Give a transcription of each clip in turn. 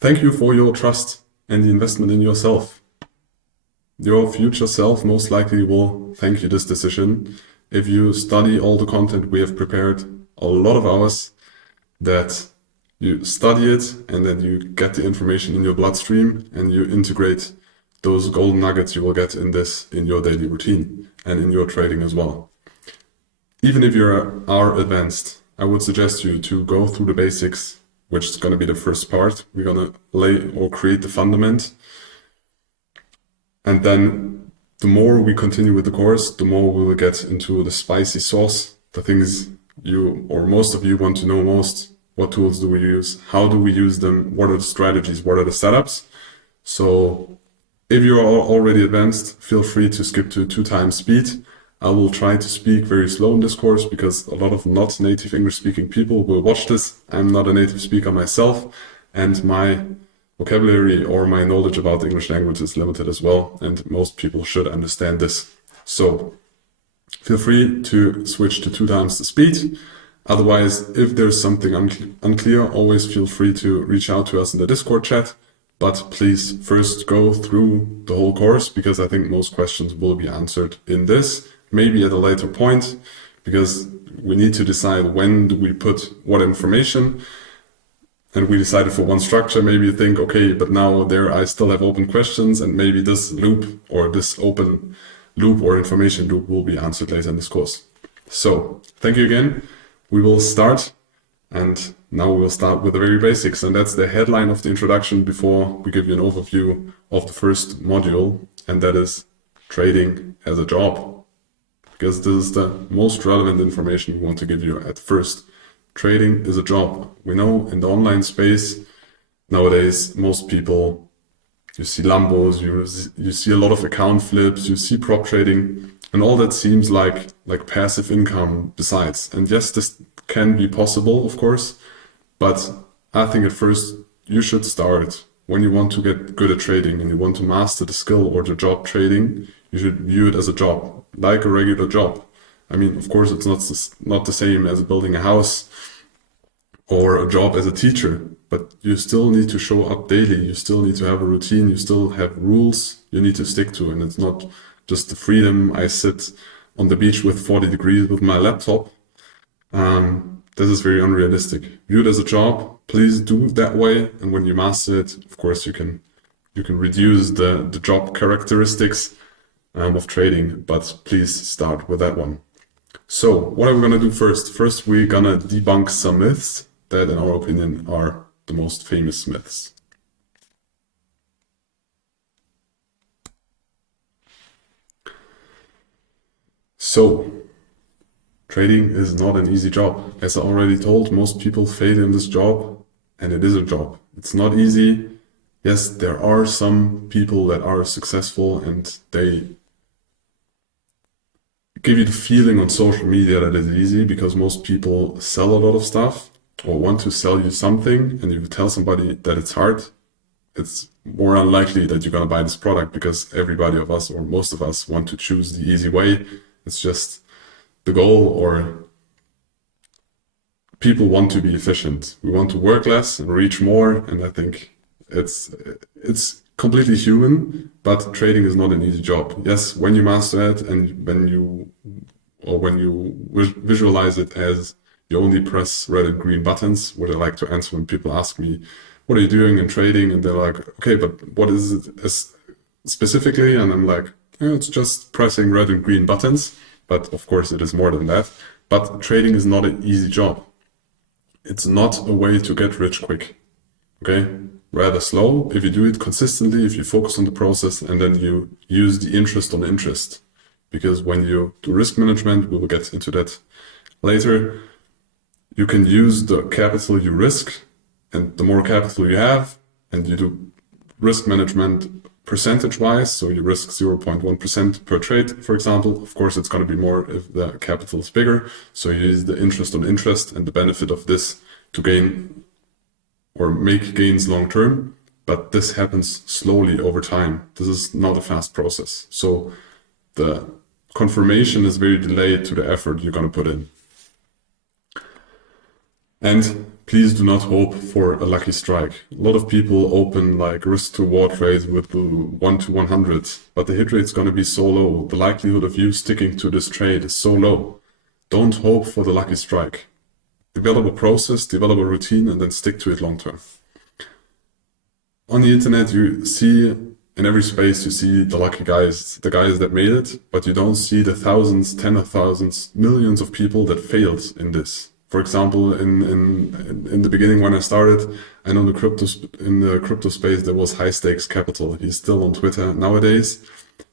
Thank you for your trust and the investment in yourself. Your future self most likely will thank you this decision if you study all the content we have prepared, a lot of hours, that you study it and then you get the information in your bloodstream and you integrate those golden nuggets you will get in this in your daily routine and in your trading as well. Even if you are advanced, I would suggest you to go through the basics, which is going to be the first part. We're going to lay or create the fundament. And then the more we continue with the course, the more we will get into the spicy sauce, the things you or most of you want to know most. What tools do we use? How do we use them? What are the strategies? What are the setups? So if you are already advanced, feel free to skip to 2x speed. I will try to speak very slow in this course because a lot of not native English speaking people will watch this. I'm not a native speaker myself, and my vocabulary or my knowledge about the English language is limited as well, and most people should understand this. So feel free to switch to 2x the speed. Otherwise, if there's something unclear, always feel free to reach out to us in the Discord chat. But please first go through the whole course, because I think most questions will be answered in this, maybe at a later point, because we need to decide when do we put what information. And we decided for one structure. Maybe you think, okay, but now there I still have open questions, and maybe this loop or this open loop or information loop will be answered later in this course. So thank you again. We will start, and now we will start with the very basics, and that's the headline of the introduction before we give you an overview of the first module, and that is trading as a job, because this is the most relevant information we want to give you at first. Trading is a job. We know in the online space nowadays, most people, you see Lambos, you see a lot of account flips, you see prop trading, and all that seems like passive income besides. And yes, this can be possible, of course, but I think at first you should start, when you want to get good at trading and you want to master the skill or the job trading, you should view it as a job, like a regular job. I mean, of course, it's not the same as building a house or a job as a teacher, but you still need to show up daily. You still need to have a routine. You still have rules you need to stick to. And it's not just the freedom. I sit on the beach with 40 degrees with my laptop. This is very unrealistic. View it as a job. Please do it that way. And when you master it, of course, you can reduce the job characteristics of trading, but please start with that one. So what are we going to do first? First, we're going to debunk some myths that, in our opinion, are the most famous myths. So, trading is not an easy job. As I already told, most people fail in this job, and it is a job. It's not easy. Yes, there are some people that are successful and they give you the feeling on social media that it's easy, because most people sell a lot of stuff or want to sell you something, and if you tell somebody that it's hard, it's more unlikely that you're going to buy this product, because everybody of us or most of us want to choose the easy way. It's just the goal, or people want to be efficient. We want to work less and reach more, and I think it's completely human, but trading is not an easy job. Yes, when you master it and when you visualize it as you only press red and green buttons, what I like to answer when people ask me, what are you doing in trading? And they're like, okay, but what is it specifically? And I'm like, it's just pressing red and green buttons. But of course it is more than that. But trading is not an easy job. It's not a way to get rich quick, okay? Rather slow. If you do it consistently, if you focus on the process, and then you use the interest on interest. Because when you do risk management, we will get into that later, you can use the capital you risk, and the more capital you have, and you do risk management percentage-wise, so you risk 0.1% per trade, for example. Of course, it's going to be more if the capital is bigger, so you use the interest on interest and the benefit of this to gain or make gains long-term, but this happens slowly over time. This is not a fast process. So the confirmation is very delayed to the effort you're going to put in. And please do not hope for a lucky strike. A lot of people open like risk to reward trades with the 1 to 100, but the hit rate is going to be so low. The likelihood of you sticking to this trade is so low. Don't hope for the lucky strike. Develop a process, develop a routine, and then stick to it long term. On the internet, you see in every space, you see the lucky guys, the guys that made it, but you don't see the thousands, tens of thousands, millions of people that failed in this. For example, in the beginning when I started, I know in the crypto space there was high stakes capital. He's still on Twitter nowadays.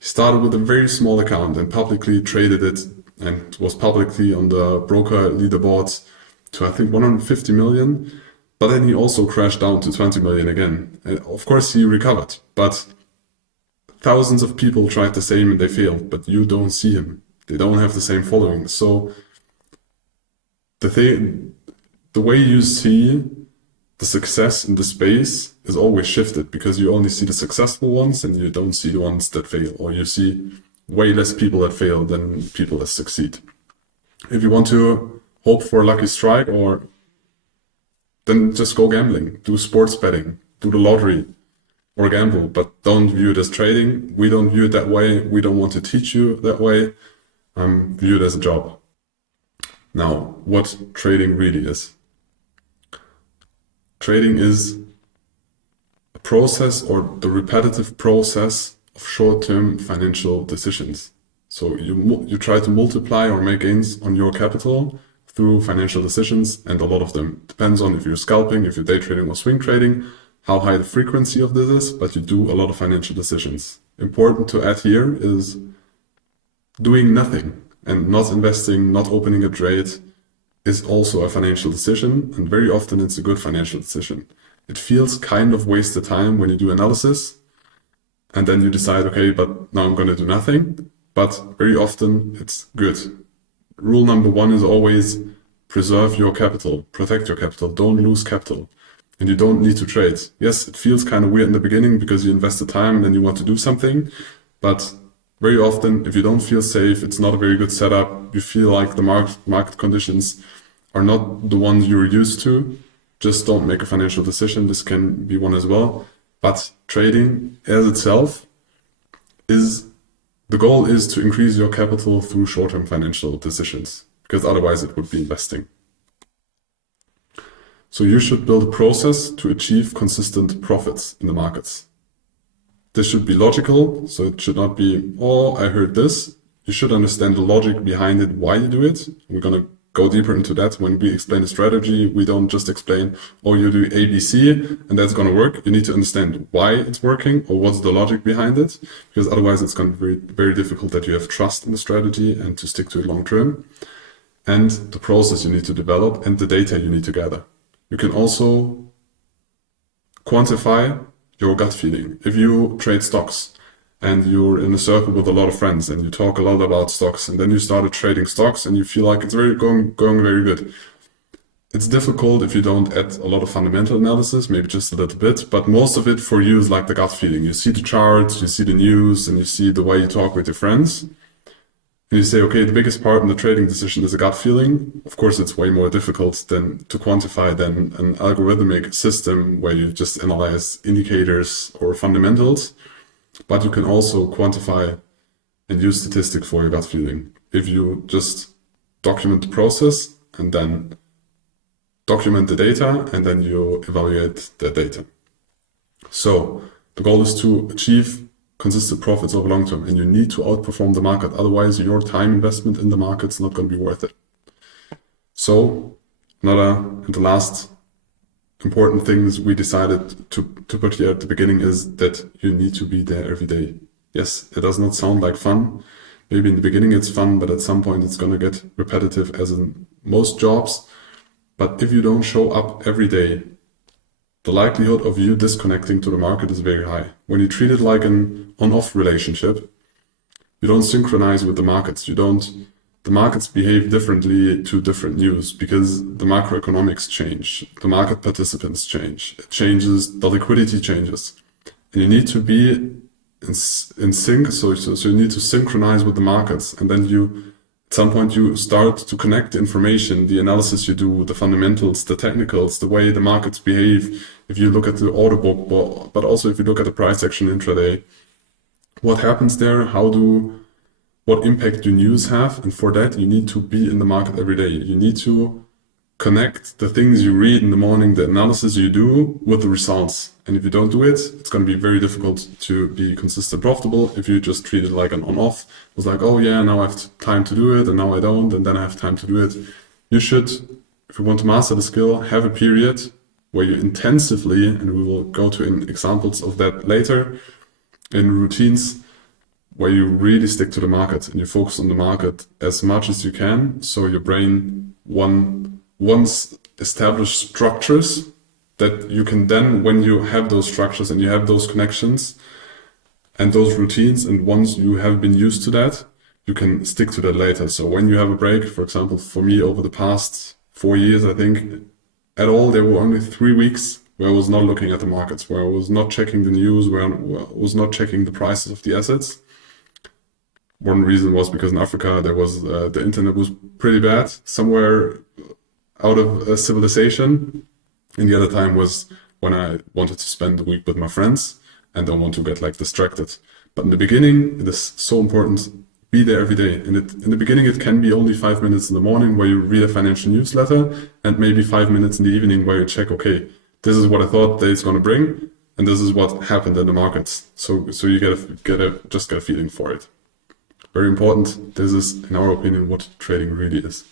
He started with a very small account and publicly traded it and was publicly on the broker leaderboards to I think 150 million. But then he also crashed down to 20 million again. And of course he recovered, but thousands of people tried the same and they failed, but you don't see him. They don't have the same following. So the way you see the success in the space is always shifted because you only see the successful ones and you don't see the ones that fail, or you see way less people that fail than people that succeed. If you want to hope for a lucky strike, or then just go gambling, do sports betting, do the lottery, or gamble, but don't view it as trading. We don't view it that way. We don't want to teach you that way. View it as a job. Now, what trading really is. Trading is a process, or the repetitive process of short-term financial decisions. So you try to multiply or make gains on your capital through financial decisions, and a lot of them depends on if you're scalping, if you're day trading or swing trading, how high the frequency of this is, but you do a lot of financial decisions. Important to add here is doing nothing and not investing, not opening a trade is also a financial decision, and very often it's a good financial decision. It feels kind of wasted time when you do analysis and then you decide, okay, but now I'm going to do nothing, but very often it's good. Rule number one is always preserve your capital, protect your capital, don't lose capital. And you don't need to trade. Yes, it feels kind of weird in the beginning because you invest the time and then you want to do something, but very often if you don't feel safe, it's not a very good setup, you feel like the market conditions are not the ones you're used to, just don't make a financial decision. This can be one as well. But trading as itself is, the goal is to increase your capital through short-term financial decisions, because otherwise it would be investing. So you should build a process to achieve consistent profits in the markets. This should be logical, so it should not be, oh, I heard this. You should understand the logic behind it, why you do it. We're going to go deeper into that when we explain the strategy. We don't just explain, oh, you do ABC and that's going to work. You need to understand why it's working or what's the logic behind it, because otherwise it's going to be very, very difficult that you have trust in the strategy and to stick to it long term. And the process you need to develop and the data you need to gather. You can also quantify your gut feeling. If you trade stocks and you're in a circle with a lot of friends and you talk a lot about stocks and then you started trading stocks and you feel like it's going very good. It's difficult if you don't add a lot of fundamental analysis, maybe just a little bit, but most of it for you is like the gut feeling. You see the charts, you see the news, and you see the way you talk with your friends. And you say, okay, the biggest part in the trading decision is a gut feeling. Of course, it's way more difficult to quantify than an algorithmic system where you just analyze indicators or fundamentals. But you can also quantify and use statistics for your gut feeling. If you just document the process and then document the data and then you evaluate the data. So the goal is to achieve consistent profits over long term, and you need to outperform the market. Otherwise, your time investment in the market is not going to be worth it. So another and the last important things we decided to put here at the beginning is that you need to be there every day. Yes, it does not sound like fun. Maybe in the beginning it's fun, but at some point it's going to get repetitive as in most jobs. But if you don't show up every day, the likelihood of you disconnecting to the market is very high. When you treat it like an on-off relationship, you don't synchronize with the markets. The markets behave differently to different news because the macroeconomics change, the market participants change, it changes, the liquidity changes. And you need to be in sync, so you need to synchronize with the markets, and then you At some point you start to connect the information, the analysis you do, the fundamentals, the technicals, the way the markets behave. If you look at the order book, but also if you look at the price action intraday, what happens there? What impact do news have? And for that, you need to be in the market every day. You need to connect the things you read in the morning, the analysis you do, with the results. And if you don't do it, it's going to be very difficult to be consistent profitable if you just treat it like an on-off. It's like, oh yeah, now I have time to do it, and now I don't, and then I have time to do it. You should, if you want to master the skill, have a period where you intensively, and we will go to examples of that later, in routines, where you really stick to the market and you focus on the market as much as you can, so your brain once established structures that you can then, when you have those structures and you have those connections and those routines, and once you have been used to that, you can stick to that later. So when you have a break, for example, for me over the past 4 years, I think at all, there were only 3 weeks where I was not looking at the markets, where I was not checking the news, where I was not checking the prices of the assets. One reason was because in Africa there was the internet was pretty bad, somewhere out of civilization, and the other time was when I wanted to spend the week with my friends and don't want to get like distracted. But in the beginning, it is so important. Be there every day. In the beginning, it can be only 5 minutes in the morning where you read a financial newsletter, and maybe 5 minutes in the evening where you check, okay, this is what I thought that it's going to bring, and this is what happened in the markets. So you just get a feeling for it. Very important. This is, in our opinion, what trading really is.